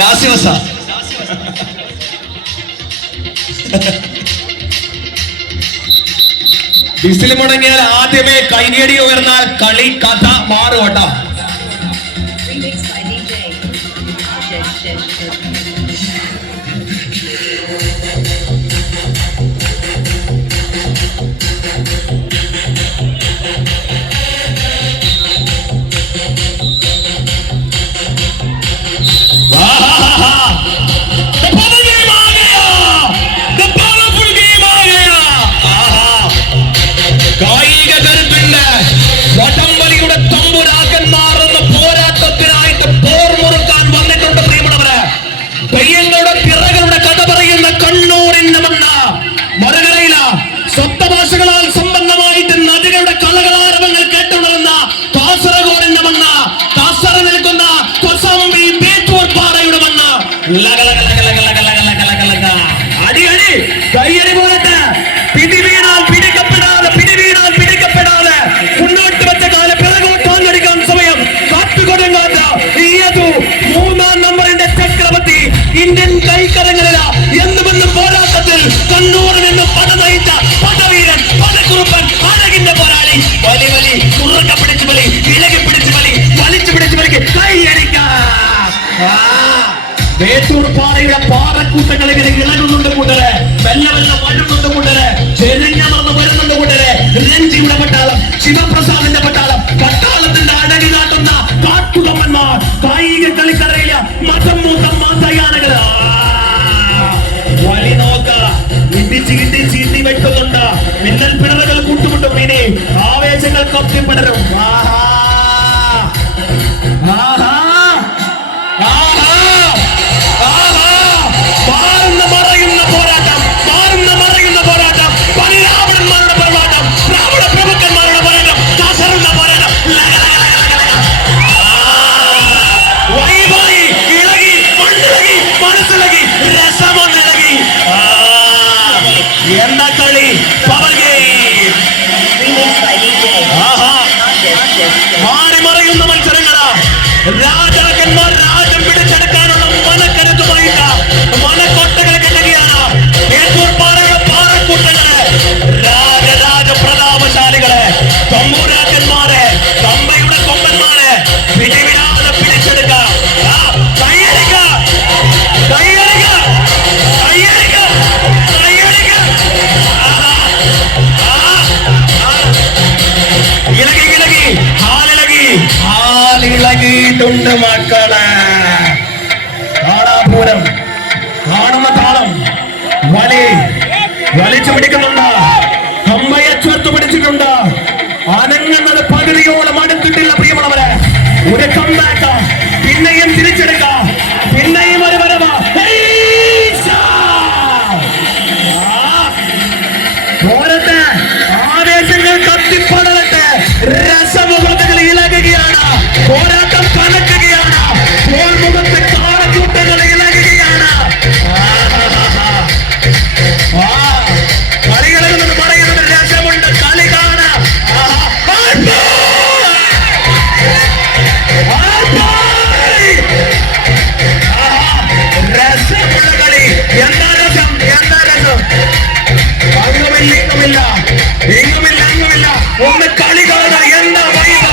Last ബസ്സാ. Whistle മുടങ്ങിയാൽ ആദ്യമേ കൈയടി ഉയർന്നാൽ കളി കഥ മാറുവട്ടോ. വടംവലിയുടെ തമ്പുരാക്കന്മാർ എന്ന പോരാട്ടത്തിനായിട്ട് പോർമുറുക്കാൻ വന്നിട്ടുണ്ട് പ്രിയമുള്ളവര്. തെയ്യങ്ങളുടെ പിറകളുടെ കഥ പറയുന്ന കണ്ണൂരിന്റെ മണ്ണ മറുകരയില സപ്തഭാഷകളാൽ സമ്പന്നമായിട്ട് നദികളുടെ കളകളാരവങ്ങൾ കേട്ടുണർന്ന കാസർഗോഡിന്റെ മണ്ണ, കാസർ നിൽക്കുന്ന കൊസമ്പി ബേച്ചൂർ പാറയുടെ മണ്ണ. അടി അടി കയ്യടി പോലത്തെ പിടി വീണാൽ പിടിക്കപ്പെടാതെ, പിടി വീണാൽ പിടിക്കപ്പെടാതെ മുന്നോട്ട് വെച്ച കാല പിറകോട്ടാൻ കഴിക്കാൻ സമയം കാട്ടുകൊടുങ്ങാത്ത ഈയതു മൂന്നാം നമ്പറിന്റെ ചക്രവർത്തി ഇന്ത്യൻ കൈക്കരങ്ങളില എന്നുമെന്നും പോരാട്ടത്തിൽ കണ്ണൂരിൽ നിന്ന് പട നയിച്ച പടവീരൻ പടക്കുറുപ്പൻ അഴകിന്റെ പോരാളി. വലി വലി കുറുക്ക പിടിച്ചു വലി, ഇളകി പിടിച്ചു വലി, വലിച്ചു പിടിച്ചു വലിക്ക് കൈയടിക്ക. വേട്ടൂർ പാറയുടെ പാറക്കൂട്ടങ്ങൾ ഇങ്ങനെ ഇളകുന്നുണ്ട് കൂട്ടരെ, വെല്ല വെല്ല വരുന്നുണ്ട് കൂട്ടരെ, ചെറിഞ്ഞമർന്ന് വരുന്നുണ്ട് കൂട്ടരെ. രഞ്ജിയുടെ പട്ടാളം, ശിവപ്രസാദിന്റെ പട്ടാളം, പട്ടാളത്തിന്റെ അടങ്ങി നാട്ടുന്ന കാട്ടുകൊമ്പന്മാർ, കായിക കളിക്കറയില്ല മതം മൂത്ത മാതയാനകൾ. വലി നോക്ക ഇടിച്ച് ഇടിച്ച് ഇടി വെട്ടുന്നുണ്ട്. മിന്നൽ പിണറുകൾ കൂട്ടുമുട്ടും. ഇനി ആവേശങ്ങൾ കപ്പിപ്പടരും. മാറുന്ന മറയുന്ന പോരാട്ടം, മാറുന്ന മറയുന്ന പോരാട്ടം, പണിരാവണന്മാരുടെ പോരാട്ടം, രാവണ പ്രഭുക്കന്മാരുടെ പോരാട്ടം, കാസറുന്ന പോരാട്ടം. വൈവായി ഇളകി, മണ്ണിളകി, മനസ്സിളകി, രസമൊന്നിളകി. എന്താ കളി? Power game. മാറി മറയുന്ന മത്സരങ്ങളാ. രാജാക്കന്മാർ രാജ്യം പിടിച്ചെടുക്കാനുള്ള മനക്കരുത്തുമായിട്ട് മനക്കോട്ടകൾ കെട്ടുകയാണ്. വേട്ടൂർ പാറയുടെ പാറക്കൂട്ടങ്ങളെ, രാജരാജ പ്രതാപശാലികളെ, തമ്പൂരാക്കന്മാരെ, തമ്പയുടെ കൊമ്പന്മാരെ പിടിവിടാതെ പിടിച്ചെടുക്കാം. കയ്യടിക്ക, കയ്യടിക്ക, കയ്യടിക്ക, കയ്യടിക്ക. ഇളകി ഇളകി ഹാലിളകി, ഹാലിളകിയിട്ടുണ്ട് മക്കളെ. താളാപൂരം, കാണുന്ന താളം, വലി വലിച്ചു പിടിക്കുന്നുണ്ട്. കമ്പയെ ചേർത്ത് പിടിച്ചിട്ടുണ്ട്. അനങ്ങുന്നത് പകുതിയോളം അടുത്തിട്ടില്ല പ്രിയമുള്ളവരെ. ഒരു കമ്പാക്ക്, പിന്നെയും തിരിച്ചെടുക്കാം, പിന്നെയും ഒരു വരവ്. പോരട്ടെ, ആവേശങ്ങൾ കത്തിപ്പടരട്ടെ, രസമുഖങ്ങൾ ഇളകുകയാണ്, പോരാട്ടം കലക്കുകയാണ്, പോർമുഖത്തെ കാളക്കൂട്ടങ്ങൾ ഇളകുകയാണ്. കളികളിൽ നിന്ന് പറയുന്നത് രസമുണ്ട്, കളി കാണാം. രസമുള്ള കളി. എന്താ രസം, എന്താ രസം? അങ്ങുമില്ല ഇങ്ങുമില്ല, ഇങ്ങുമില്ല അങ്ങുമില്ല, ഒന്ന് കളി കാണാം. എന്താ വൈബ?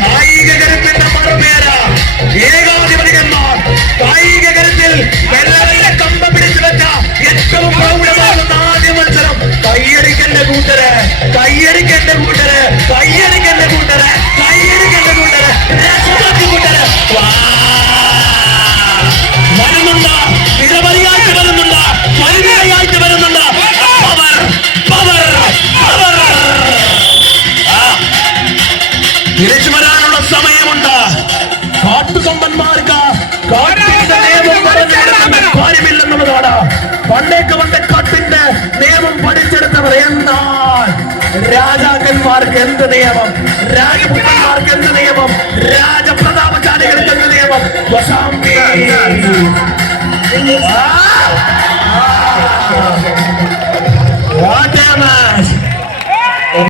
കായിക കരുത്തിന്റെ മറുപേര ഏകാധിപതികന്മാർ. കായിക കരുത്തിൽ വെള്ളവെള്ള കമ്പ പിടിച്ചു വെച്ച ഏറ്റവും പ്രൗഢമാകുന്ന ആദ്യ മത്സരം. കയ്യടിക്കന്റെ കൂട്ടര്, കയ്യടിക്കന്റെ കൂട്ടര്, കയ്യടിക്കന്റെ കൂട്ടര്, കയ്യടിക്കന്റെ കൂട്ടര്, രസമാക്കി കൂട്ടര് വരുന്നുണ്ട്. നിരവധിയായിട്ട് വരുന്നുണ്ട്, പരിമിതയായിട്ട് വരുന്നുണ്ട്. Power power power. തിരിച്ചു വരാനുള്ള സമയമുണ്ട്. കാട്ടുകൊമ്പന്മാർക്ക് കാട്ടിന്റെ നിയമം കാര്യമില്ലെന്നുള്ളതാണ്. പണ്ടേക്ക് പണ്ട് കാട്ടിന്റെ നിയമം പഠിച്ചെടുത്തവർ. എന്നാൽ രാജാക്കന്മാർക്ക് എന്ത് നിയമം, രാജപുത്രന്മാർക്ക് എന്ത് നിയമം, രാജപ്രതാപശാലികൾക്ക് എന്ത് നിയമം? What a match!